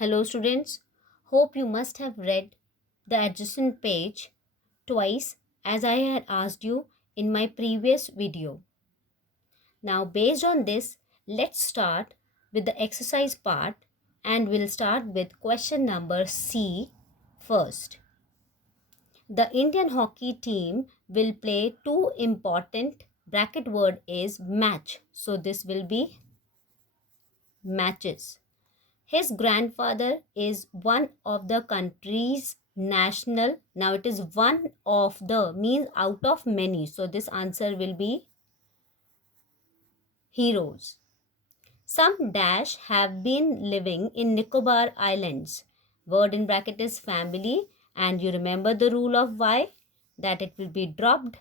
Hello students, hope you must have read the adjacent page twice as I had asked you in my previous video. Now based on this, let's start with the exercise part and we'll start with question number C first. The Indian hockey team will play two important bracket word is match. So this will be matches. His grandfather is one of the country's national. Now it is one of the means out of many. So this answer will be heroes. Some dash have been living in Nicobar Islands. Word in bracket is family, and you remember the rule of Y, that it will be dropped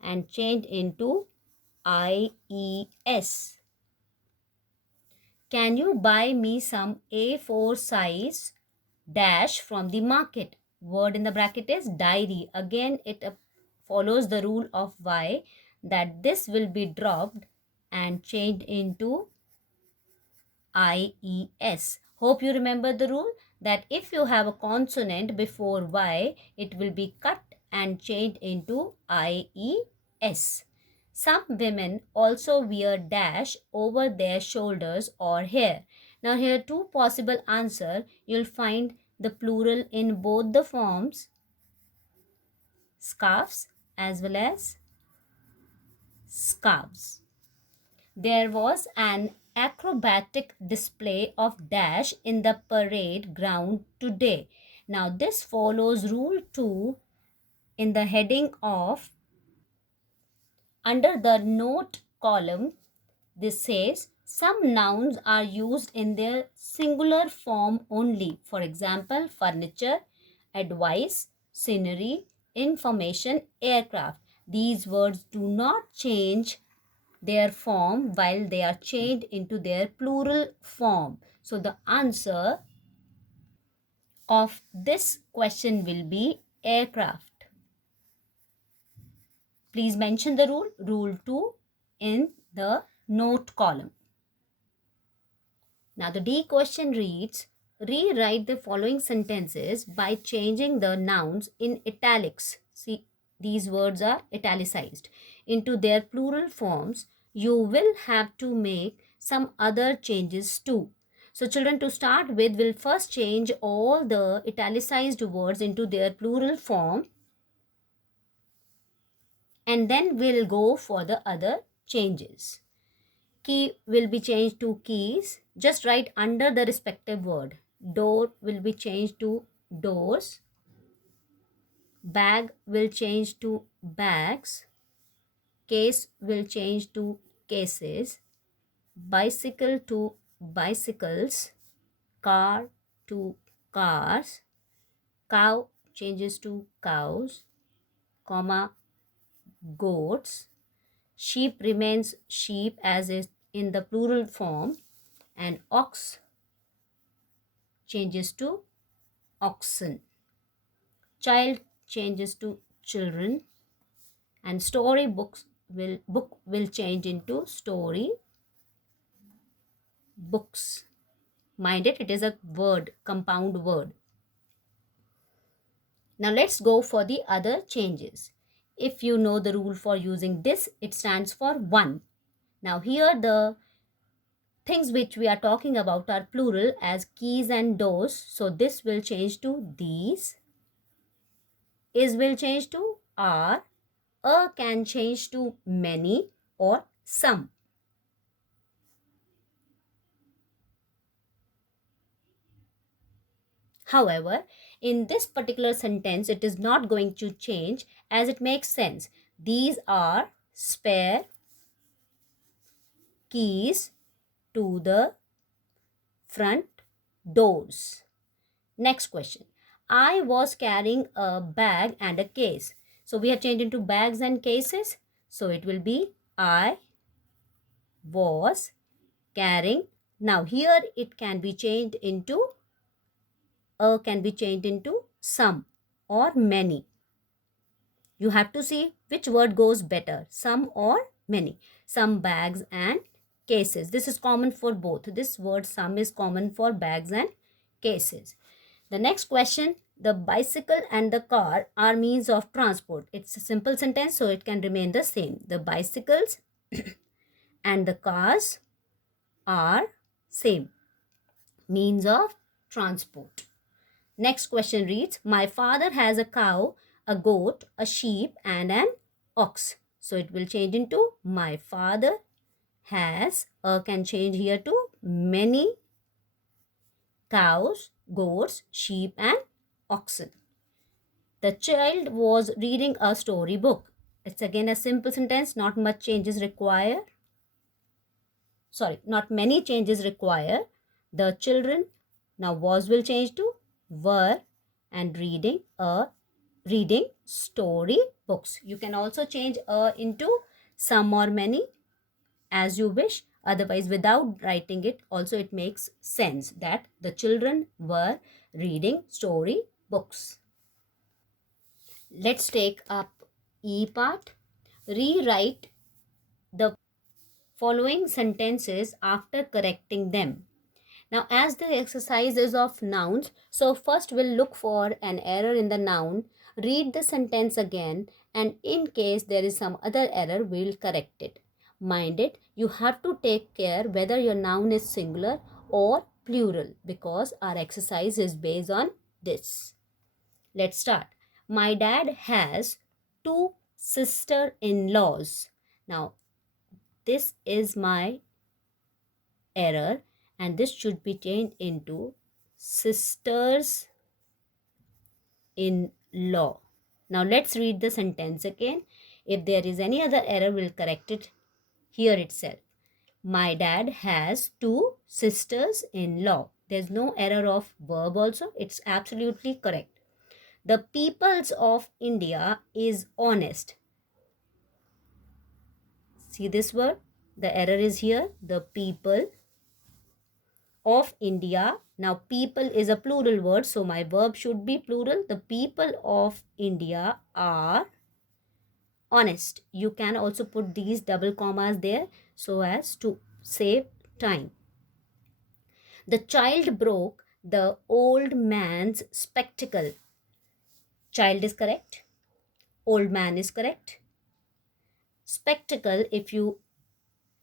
and changed into IES. Can you buy me some A4 size dash from the market? Word in the bracket is diary. Again, it follows the rule of Y, that this will be dropped and changed into IES. Hope you remember the rule that if you have a consonant before Y, it will be cut and changed into IES. Some women also wear dash over their shoulders or hair. Now here are two possible answers. You'll find the plural in both the forms, scarves as well as scarves. There was an acrobatic display of dash in the parade ground today. Now this follows rule 2 in the heading of under the note column. This says some nouns are used in their singular form only. For example, furniture, advice, scenery, information, aircraft. These words do not change their form while they are changed into their plural form. So the answer of this question will be aircraft. Please mention the rule 2 in the note column. Now the D question reads, rewrite the following sentences by changing the nouns in italics. See, these words are italicized into their plural forms. You will have to make some other changes too. So children, to start with, we'll first change all the italicized words into their plural form, and then we'll go for the other changes. Key will be changed to keys. Just write under the respective word. Door will be changed to doors. Bag will change to bags. Case will change to cases. Bicycle to bicycles. Car to cars. Cow changes to cows, comma, goats. Sheep remains sheep as is in the plural form, and ox changes to oxen. Child changes to children, and story book will change into story books. Mind it is a word, compound word. Now let's go for the other changes. If you know the rule for using this, it stands for 1. Now here the things which we are talking about are plural as keys and doors. So this will change to these. Is will change to are. A can change to many or some. However, in this particular sentence, it is not going to change as it makes sense. These are spare keys to the front doors. Next question. I was carrying a bag and a case. So we have changed into bags and cases. So it will be I was carrying. Now here it can be changed into can be changed into some or many. You have to see which word goes better, some or many. Some bags and cases. This is common for both. This word some is common for bags and cases. The next question, the bicycle and the car are means of transport. It's a simple sentence, so it can remain the same. The bicycles and the cars are same means of transport. Next question reads, my father has a cow, a goat, a sheep and an ox. So it will change into my father has, can change here to many cows, goats, sheep and oxen. The child was reading a story book. It's again a simple sentence, not much changes require. Not many changes require. The children, now was will change to were and reading story books. You can also change into some or many as you wish. Otherwise, without writing it, also it makes sense that the children were reading story books. Let's take up E part. Rewrite the following sentences after correcting them. Now, as the exercise is of nouns, so first we'll look for an error in the noun, read the sentence again, and in case there is some other error, we'll correct it. Mind it, you have to take care whether your noun is singular or plural because our exercise is based on this. Let's start. My dad has 2 sister-in-laws. Now, this is my error and this should be changed into sisters in law. Now let's read the sentence again. If there is any other error, we'll correct it here itself. My dad has 2 sisters in law. There's no error of verb also. It's absolutely correct. The peoples of India is honest. See this word? The error is here. The people of India. Now people is a plural word, so my verb should be plural. The people of India are honest. You can also put these double commas there so as to save time. The child broke the old man's spectacle. Child is correct. Old man is correct. Spectacle, if you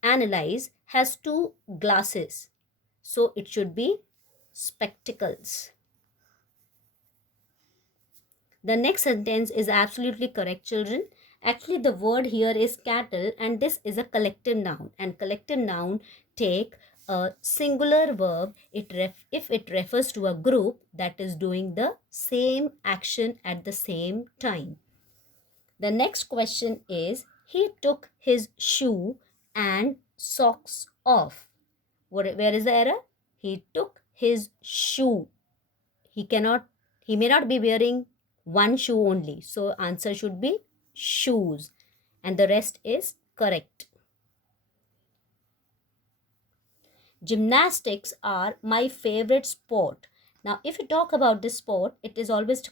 analyze, has 2 glasses. So it should be spectacles. The next sentence is absolutely correct, children. Actually, the word here is cattle and this is a collective noun. And collective noun take a singular verb if it refers to a group that is doing the same action at the same time. The next question is, he took his shoe and socks off. Where is the error? He took his shoe. He may not be wearing one shoe only. So answer should be shoes and the rest is correct. Gymnastics are my favorite sport. Now if you talk about this sport, it is always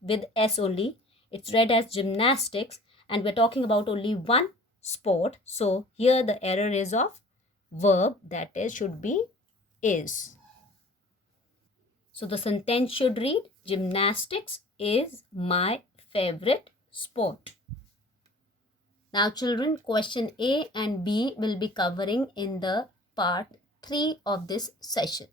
with S only. It's read as gymnastics and we're talking about only one sport. So here the error is of verb, that is should be is. So the sentence should read, gymnastics is my favorite sport. Now children, question A and B will be covering in the part 3 of this session.